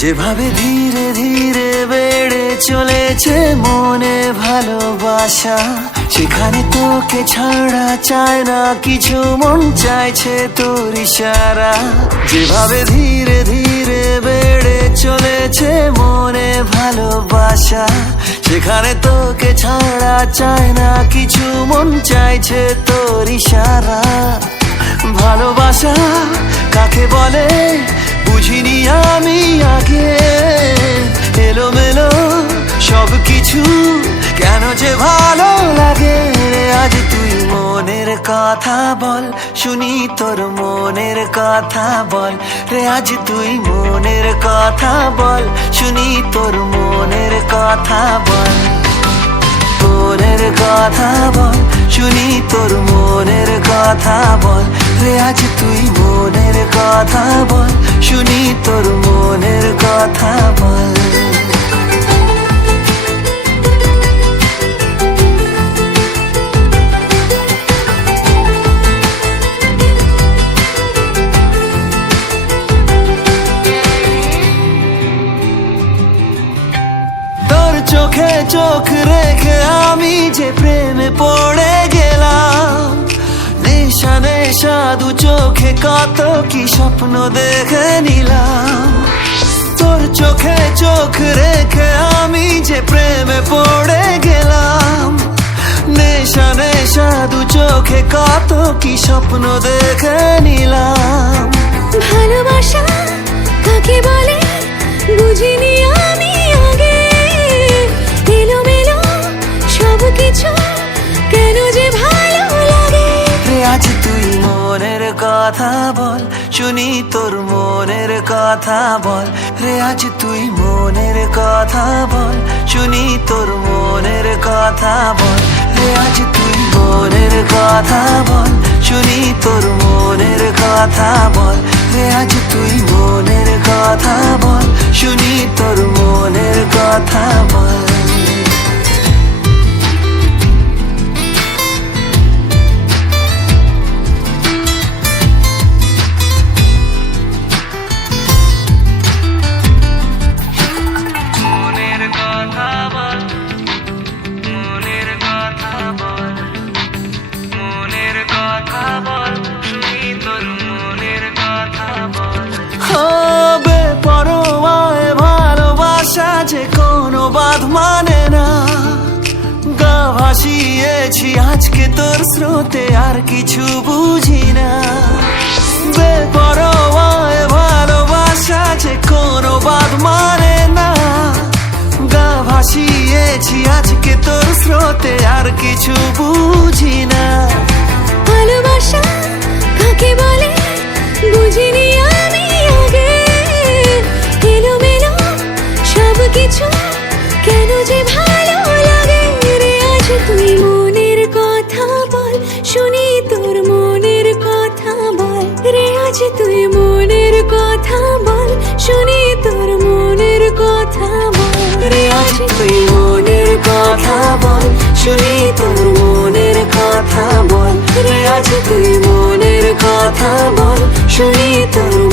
যেভাবে ধীরে ধীরে বেড়ে চলেছে মনে ভালোবাসা, সেখানে তোকে ছাড়া চায় না, কিছু মন চাইছে তোর ইশারা। যেভাবে ধীরে ধীরে বেড়ে চলেছে মনে ভালোবাসা, সেখানে তোকে ছাড়া চায় না, কিছু মন চাইছে তোর ইশারা। ভালোবাসা কাকে বলে? বুঝিনি আমি আগে। এলোমেলো সব কিছু কেন যে ভালো লাগে আজ তুই মনের কথা বল, শুনি তোর মনের কথা বল। রে, আজ তুই মনের কথা বল, শুনি তোর মনের কথা বল। মনের কথা বল, শুনি তোর মনের কথা বল। রে আজ তুই মনের কথা বল, শুনি তোর মনের কথা বল। চোখে চোখ রেখে আমি যে প্রেমে পড়ে নেশা চোখে কত কি স্বপ্ন দেখে নিলাম। তোর চোখে চোখ রেখে আমি যে প্রেমে পড়ে গেলাম। নেশা নেশা দু চোখে কত কি স্বপ্ন দেখে নিলাম। কথা বল, শুনি তোর মনের কথা বল। রে, আজ তুই মনের কথা বল, শুনি তোর মনের কথা বল। রে, আজ তুই মনের কথা বল, শুনি তোর মনের কথা বল। রে, আজ তুই মনের কথা বল, শুনি তোর মনের কথা বল। ভাসিয়েছি আজকে তোর স্রোতে আর কিছু বুঝি না। বেপরোয়ায় ভালোবাসা যে কোনো বাদ মানে না। গা ভাসিয়েছি, আজকে তোর স্রোতে আর কিছু বুঝি না। তুই মনের কথা বল, শুনি তোর মনের কথা বল। তুই মনের কথা বল, শুনি তোর মনের কথা বল। রে আজ তুই মনের কথা বল, শুনি তোর